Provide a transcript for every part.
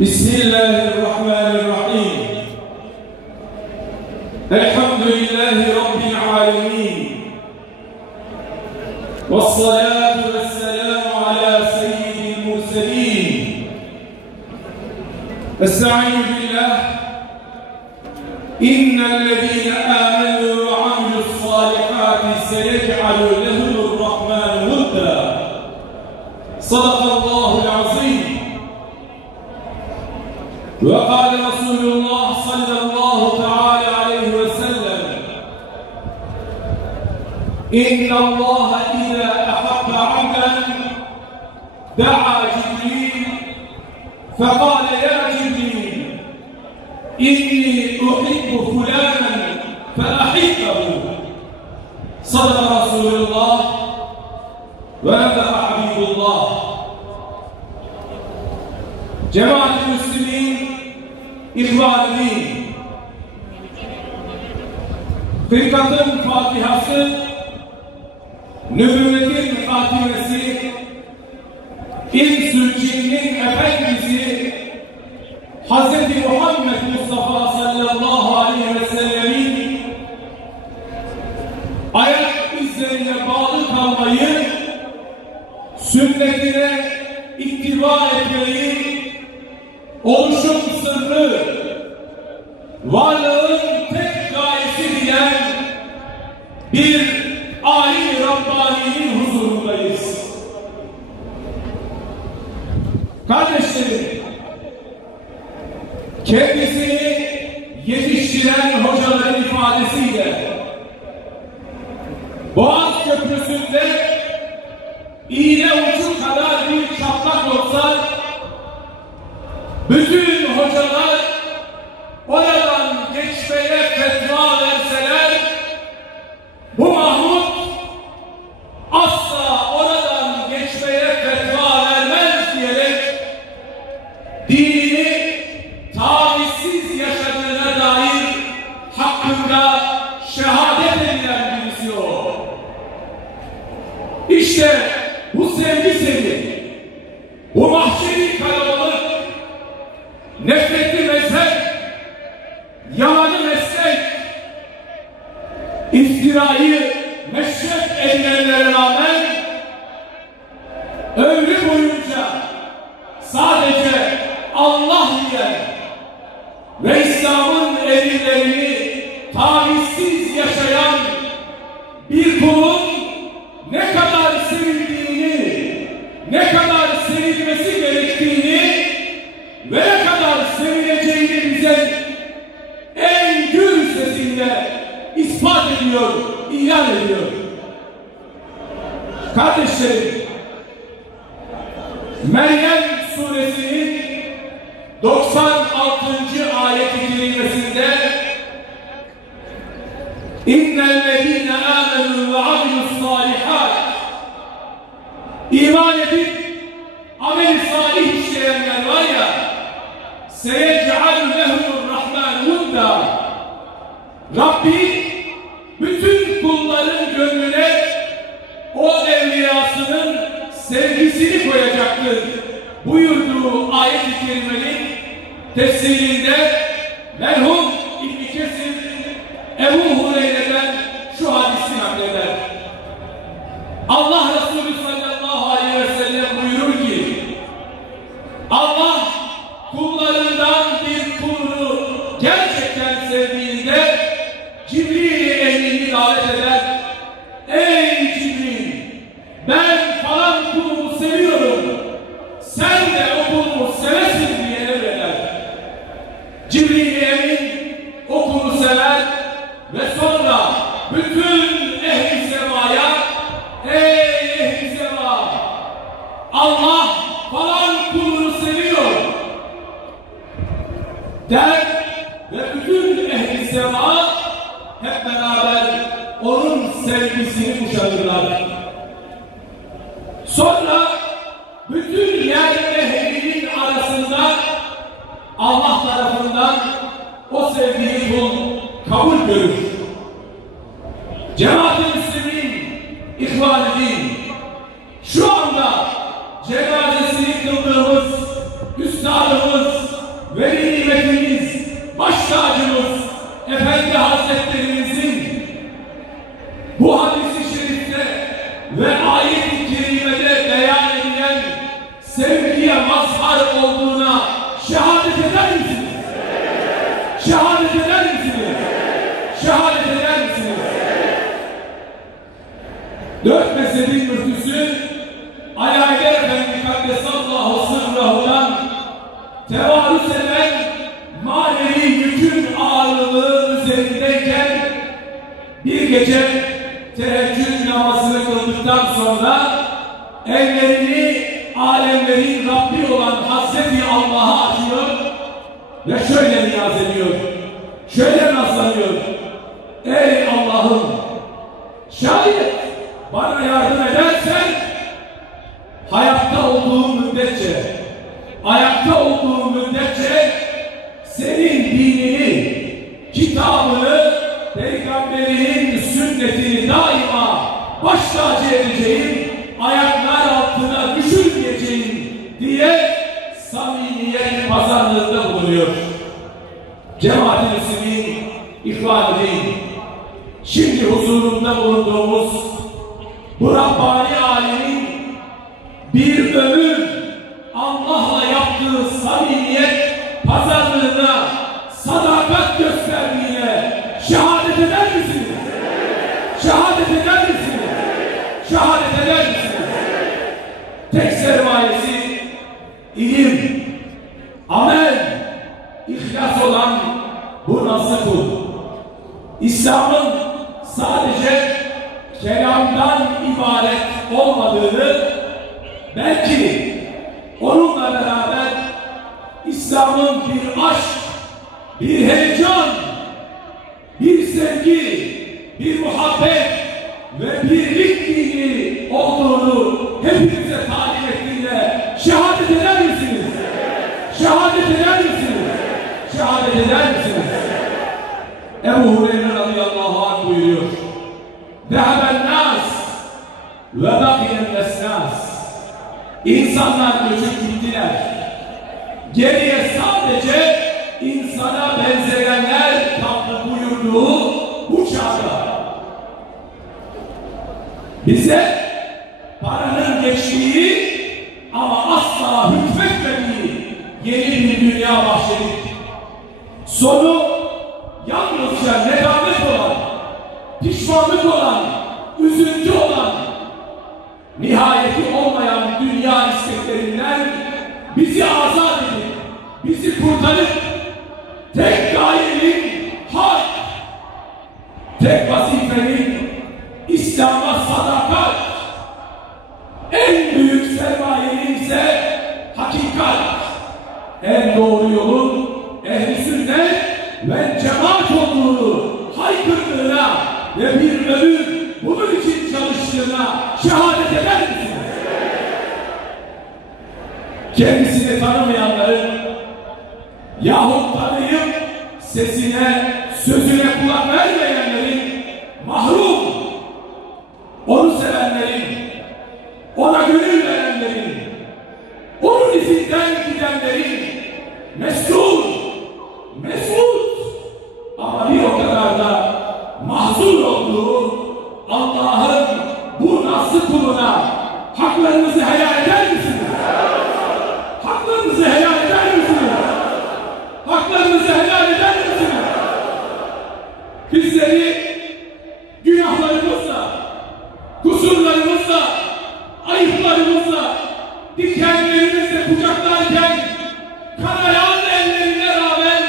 Bismillahirrahmanirrahim. Elhamdülillahi Rabbil alemin. Vessalatu vesselamu ala seyyidil murselin. Estaizu billah. İnnellezîne âmenû ve amilussâlihâti seyec'alû lehumurrahmânu vudda. Sadakallâhul azîm. Ve kâle Resulullah sallallahu teâlâ aleyhi ve sellem: İnnallâhe izâ ahabbe abden da'a Cibril fekâle ya Cibril inni uhibbu fulânen feahibbehu. Sadaka Resulullah ve nebe'a Habibullah. Cemaat-i Müslümin, İhvan-ı Firkatın Fatihası, Nübüvvetin Fatimesi, İnsül Cinnin Efendisi Hz. Muhammed Mustafa sallallahu aleyhi ve sellemin ayak izlerine bağlı kalmayı, sünnetine ittiba etmeyi, oluşum sırrı, varlığın tek gayesi diyen bir âli Rabbani'nin huzurundayız. Kardeşlerim, kendisini yetiştiren hocaların ifadesiyle Boğaz Köprüsü'nde iğne ucu kadar bir çatlak olsa bütün hocalar oradan geçmeye fetva verseler bu Mahmud asla oradan geçmeye fetva vermez diyerek dinini tavizsiz yaşadığına dair hakkında şehadet edilen birisi o. İşte bu sevgi, bu mahşeri kalabalık, nefretli mezhep, yalanı meslek, iftirayı meşrep edilenlere rağmen ömrü boyunca sadece Allah diyen ve İslam'ın emirlerini tavizsiz yaşayan bir kulun ne kadar sevildiğini, ne kadar sevilmesi gerektiğini ve ne kadar sevileceğini bize en gür sesiyle ispat ediyor, ilan ediyor. Kardeşlerim, Meryem suresinin 96. ayet-i kerimesinde İnnellezîne âmenû ve amilussâlihât, iman edip amel-i salih işleyenler var ya, seyec'alû lehumurrahmânu vudda, Rabbi bütün kulların gönlüne o evliyasının sevgisini koyacaktır buyurduğu ayet-i kerimenin tefsirinde merhum İbn Kesir Ebu Hureyre'den şu hadisi nakleder. Allah Resulü sallallahu aleyhi ve sellem buyurur ki Allah kullarından bir kulunu gerçekten sevdiğinde Cibril-i Emin'i davet eder. Ey Cibril, ben falan kulumu seviyorum, sen de o kulumu seversin diye emreder. Cibril-i Emin o kulu sever ve sonra bütün ehli semaya ey ehli sema, Allah falan kulunu seviyor der ve bütün ehli sema hep beraber onun sevgisini kuşanırlar. Sonra bütün yer ehlinin arasında Allah tarafından o sevgiyi kul kabul görür. Cemaat-i Müslümin, İhvan-ı şu anda cenazesini kıldığımız üstadımız misiniz? Şehadet eder misiniz? Şehadet eder misiniz? Dört mezhebin müftüsü Ali Haydar Efendi Kaddesallahu sırrahından tevarüz eden manevi yükün ağırlığı üzerindeyken bir gece teheccüd namazını kıldıktan sonra ellerini alemlerin Rabbi olan Hazreti Allah'a açıyor ve şöyle niyaz ediyor, şöyle nazlanıyor: ey Allah'ım, şayet bana yardım edersen hayatta olduğum müddetçe, ayakta olduğum müddetçe senin dinini, kitabını, peygamberinin sünnetini daima baş tacı edeceğim, ayaklar altına düşürmeyeceğim diye samimiyet pazarlığında bulunuyor. Cemaat-i Müslümin, İhvan-ı Din, şimdi huzurunda bulunduğumuz bu Rabbani alemin bir ömür Allah'la yaptığı samimiyet pazarlığına, sadakat gösterdiğine şehadet eder misiniz? Şehadet eder misiniz? Şehadet eder misiniz? Tek sermayesi ilim, amel, ihlas olan bu nasıl kul? İslam'ın sadece kelamdan ibaret olmadığını, belki onunla beraber İslam'ın bir aşk, bir heyecan, bir sevgi, bir muhabbet ve birlik dini olduğunu hepimize talim ettiğinde şehadet eder misiniz? Şehadet eder misiniz? Şehadet eder misiniz? Ebu Hureyre radıyallahu anh buyuruyor: "Zeheben nas ve bakiyen nesnas." İnsanlar göçüp gittiler. Geriye sadece insana benzeyenler kaldı buyurduğu bu çağda. Bize paranın geçtiği ama asla hükmetmediği yeni bir dünya bahşedildi. Sonu yalnızca nedamet olan, pişmanlık olan, üzüntü olan, nihayeti olmayan dünya isteklerinden bizi azat edin, bizi kurtarıp tek gayenin hak, tek vazifenin İslam'a sadakat, en büyük sermayenin ise hakikat, en doğru yolun ehl-i sünnet ve cemaat olduğunu haykırdığına ve bir ömür bunun için çalıştığına şehadet eder misiniz? Kendisini tanımayanların yahut tanıyıp sesine, sözüne kulak vermeyenlerin, mahrum, onu sevenlerin, ona gönül verenlerin, onun izinden gidenlerin mesut ama bir o kadar da mahzun olduğu Allah'ın bu nasıl kuluna haklarınızı helal eder misiniz? Haklarınızı helal eder misiniz? Haklarınızı helal eder misiniz? Bizleri günahlarımızla, kusurlarımızla, ayıplarımızla, dikenlerimizle kucaklarken kanayan ellerine rağmen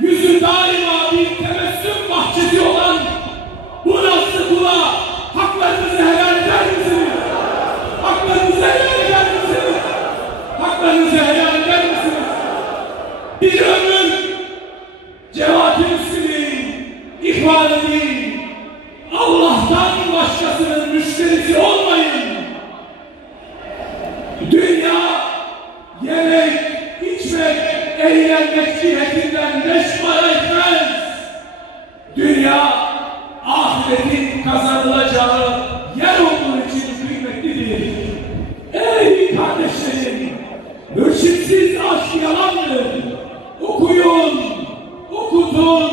yüzü daima bir tebessüm bahçesi olan bu nasıl kula haklarınızı helal eder misiniz? Haklarınızı helal eder misiniz? Haklarınızı helal eder misiniz? Bir ömür Cemaat-i Müslümin, İhvan-ı Din, Allah'tan başkasının müşterisi olmayın. Dünya yemek, içmek, eğlenmek cihetinden beş para etmez. Dünya ahiretin kazanılacağı yer olduğu için kıymetlidir. Ey kardeşlerim, mürşitsiz aşk yalandır. Okuyun, okutun,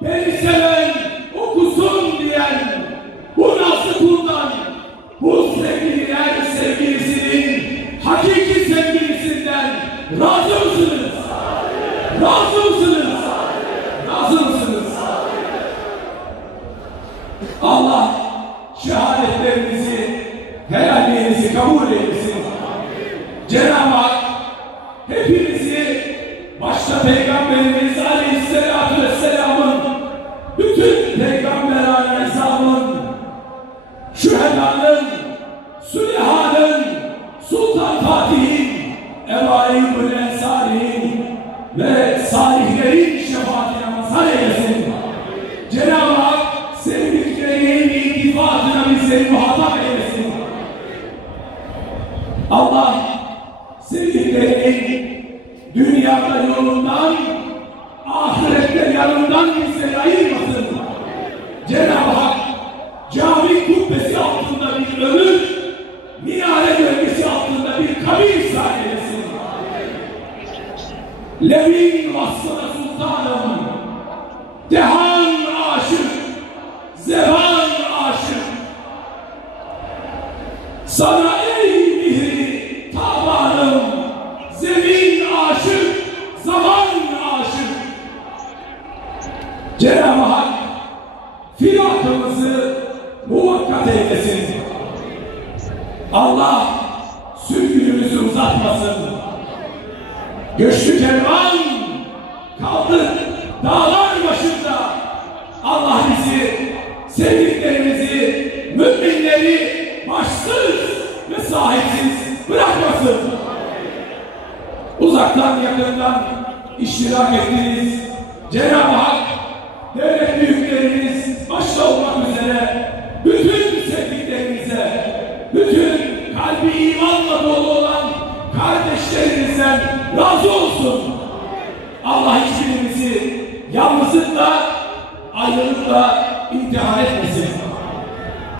beni seven okusun diyen bu nasıl kuldan, bu sevgililer sevgilisinin hakiki sevgilisinden razı mısınız? Razı mısınız? Razı mısınız? Allah şehadetlerinizi, helalliğinizi kabul eylesin. Cenab-ı Hak hepimizi başta Peygamberimiz Aleyhisselatü Vesselam'ın, bütün Peygamber Aleyhisselam'ın, şühedanın, sülihanın, Sultan Fatih'in, Ebu Ensari'nin ve salihlerin şefaatine mazhar eylesin. Cenab-ı Hak sevdiklerinin iltifatına bizleri muhatap eylesin. Allah sevdiklerinin dünyada yolundan, ahirette yanından bizleri ayırmasın. Cenab-ı Hak cami kubbesi altında bir ömür, minare gölgesi altında bir kabir ihsan eylesin. Levin vasfına sultanım, dehan aşık, zevan aşık, sana ey mihri tabanım, zemin aşık, zaman aşık. Cenab-ı Hak firakımızı muvakkat eylesin. Allah sürgünümüzü uzatmasın. Göçlü kervan kaldık dağlar başında. Allah bizi, sevdiklerimizi, müminleri başsız ve sahipsiz bırakmasın. Uzaktan yakından iştirak ettiniz. Cenab-ı Hak devlet büyüklerimiz başta olmak üzere bütün sevdiklerimize, bütün kalbi imanla dolu olan kardeşlerimizden razı olsun. Allah hiçbirimizi yalnızlıkla, ayrılıkla imtihan etmesin.